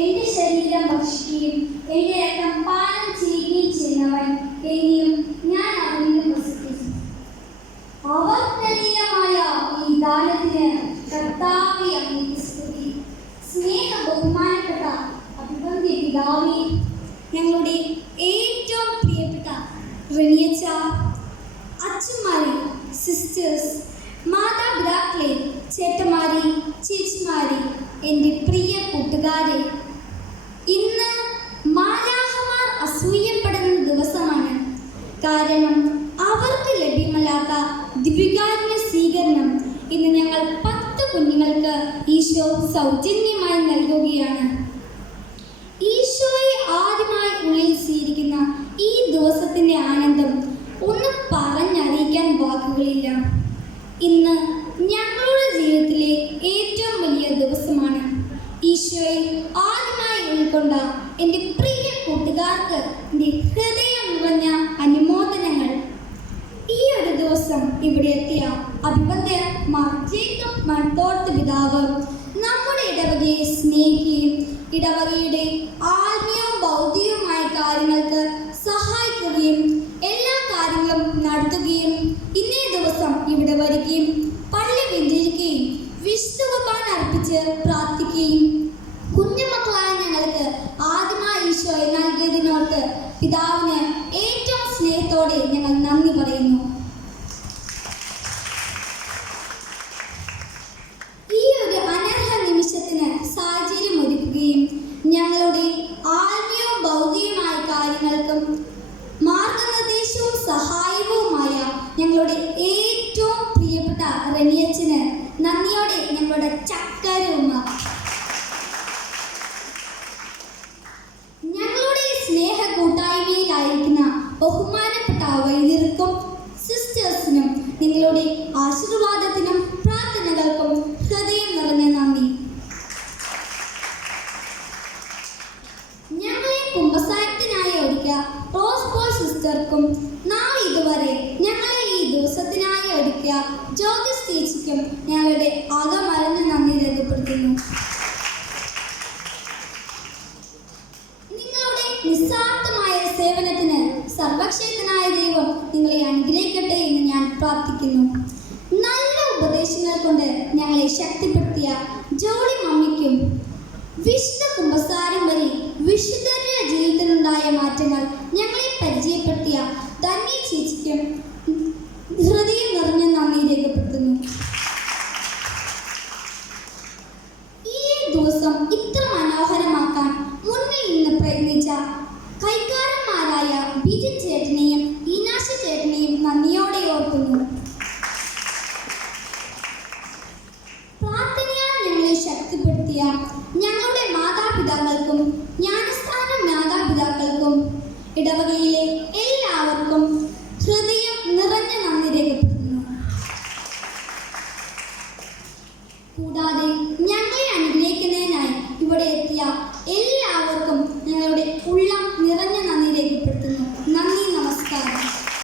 എന്റെ ശരീരം ഭക്ഷിക്കുകയും എന്റെ രക്തം പാനം ചെയ്യുകയും ചെയ്യുന്നവൻ എന്നെയും ഞാൻ അവനിലും വസിക്കുന്നു. അവർണ്ണനീയമായ ഈ ദാനത്തിന് കർത്താവേ അങ്ങേക്ക് സ്തുതി. സ്നേഹ ബഹുമാനപ്പെട്ട അഭിവന്ദ്യ പിതാവേ, ഞങ്ങളുടെ ഏറ്റവും പ്രിയപ്പെട്ട റനിയച്ച, അച്ഛന്മാരെ, സിസ്റ്റേഴ്സ്, മാതാപിതാക്കളെ, ചേട്ടന്മാരെ, ചേച്ചിമാരെ, എൻ്റെ പ്രിയ കൂട്ടുകാരെ, ഇന്ന് മാലാഖമാർ അസൂയപ്പെടുന്ന ദിവസമാണ്. കാരണം അവർക്ക് ലഭ്യമല്ലാത്ത ദിവികാരുണ്യ സ്വീകരണം ഇന്ന് ഞങ്ങൾ 10 കുഞ്ഞുങ്ങൾക്ക് ഈശോ സൗജന്യമായി നൽകുകയാണ്. ഈശോയെ ആദ്യമായി ഉള്ളിൽ സ്വീകരിക്കുന്ന ഈ ദിവസത്തിൻ്റെ ആനന്ദം ഒന്ന് പറഞ്ഞറിയിക്കാൻ വാക്കുകളില്ല. ഇന്ന് ഞങ്ങളുടെ ജീവിതത്തിലെ ഏറ്റവും വലിയ ദിവസമാണ്. ഈശോയെ ആദ്യമായി ഉൾക്കൊണ്ട എൻ്റെ പ്രിയ കൂട്ടുകാർക്ക് എൻ്റെ ഹൃദയം നിറഞ്ഞ അനുമോദനങ്ങൾ. ഈ ഒരു ദിവസം ഇവിടെ എത്തിയ അഭിവന്ദ്യ മാർ ജേക്കബ് മൺതോട്ട് പിതാവ് നമ്മുടെ ഇടവകയെ സ്നേഹിക്കുകയും ഇടവകയുടെ ആത്മീയവും ഭൗതികവുമായ കാര്യങ്ങൾക്ക് സഹായിക്കുകയും എല്ലാ കാര്യങ്ങളും നടത്തുകയും ഇന്നേ ദിവസം ഇവിടെ വരികയും പള്ളി വെഞ്ചരിക്കുകയും വിശുദ്ധ കുർബാന അർപ്പിച്ച് പ്രാർത്ഥിക്കുകയും കുഞ്ഞുമക്കളായ ഞങ്ങൾക്ക് ആദ്യമായി ഈശോയെ നൽകിയതിനോർത്ത് പിതാവിന് ഏറ്റവും സ്നേഹത്തോടെ ഞങ്ങൾ നന്ദി പറയുന്നു. ഈ ഒരു അനർഹ നിമിഷത്തിന് സാഹചര്യം ഒരുക്കുകയും ഞങ്ങളുടെ ആത്മീയവും ഭൗതികമായ കാര്യങ്ങൾക്കും മാർഗനിർദ്ദേശവും സഹായവുമായ ഞങ്ങളുടെ ഏറ്റവും പ്രിയപ്പെട്ട റനിയച്ചന് നന്ദിയോടെ ഞങ്ങളുടെ ചക്കരവുമ്മ. ഞങ്ങളുടെ സ്നേഹ കൂട്ടായ്മയിലായിരിക്കുന്ന ബഹുമാനപ്പെട്ട വൈദികർക്കും സിസ്റ്റേഴ്സിനും നിങ്ങളുടെ ആശീർവാദത്തിനും പ്രാർത്ഥനകൾക്കും ഹൃദയം നിറഞ്ഞ നന്ദി. ഞങ്ങളെ കുമ്പസാരത്തിനായി ഒരുക്കിയ റോസ് പോൾ സിസ്റ്റർക്കും നാളെ ഇതുവരെ ഞങ്ങളെ ഈ ദിവസത്തിനായി ഒരുക്കിയ ജ്യോതിസ് ചേച്ചിക്കും ഞങ്ങളുടെ അകമറിഞ്ഞ നന്ദി രേഖപ്പെടുത്തുന്നു. നിങ്ങളുടെ നിസ്വാർത്ഥമായ സേവനത്തിന് സർവശക്തനായ ദൈവം നിങ്ങളെ അനുഗ്രഹിക്കട്ടെ എന്ന് ഞാൻ പ്രാർത്ഥിക്കുന്നു. നല്ല ഉപദേശങ്ങൾ കൊണ്ട് ഞങ്ങളെ ശക്തിപ്പെടുത്തിയ ജോളി മമ്മിക്കും വിശുദ്ധ കുമ്പസാരം വഴി വിശുദ്ധരുടെ ജീവിതത്തിലുണ്ടായ മാറ്റങ്ങൾ ഞങ്ങളെ പരിചയപ്പെടുത്തിയ ധന്യ ചേച്ചിക്കും ഹൃദയം നിറഞ്ഞ നന്ദി രേഖപ്പെടുത്തുന്നു. ഈ ദിവസം ഇത്ര മനോഹരമാക്കാൻ മുന്നിൽ നിന്ന് പ്രയത്നിച്ച കൈക്കാരന്മാരായ ബിജിൻ ചേട്ടനെയും ഈനാശ ചേട്ടനെയും നന്ദിയോടെ ഓർക്കുന്നു. പ്രാർത്ഥനയാൽ ഞങ്ങളെ ശക്തിപ്പെടുത്തിയ ഞങ്ങളുടെ മാതാപിതാക്കൾക്കും ജ്ഞാനസ്ഥാന മാതാപിതാക്കൾക്കും ഇടവകയിലെ എല്ലാവർക്കും ഹൃദയം നിറഞ്ഞ നന്ദി രേഖപ്പെടുത്തുന്നു. കൂടാതെ ഞങ്ങളെ അനുഗ്രഹിക്കുന്നതിനായി ഇവിടെ എത്തിയ എല്ലാ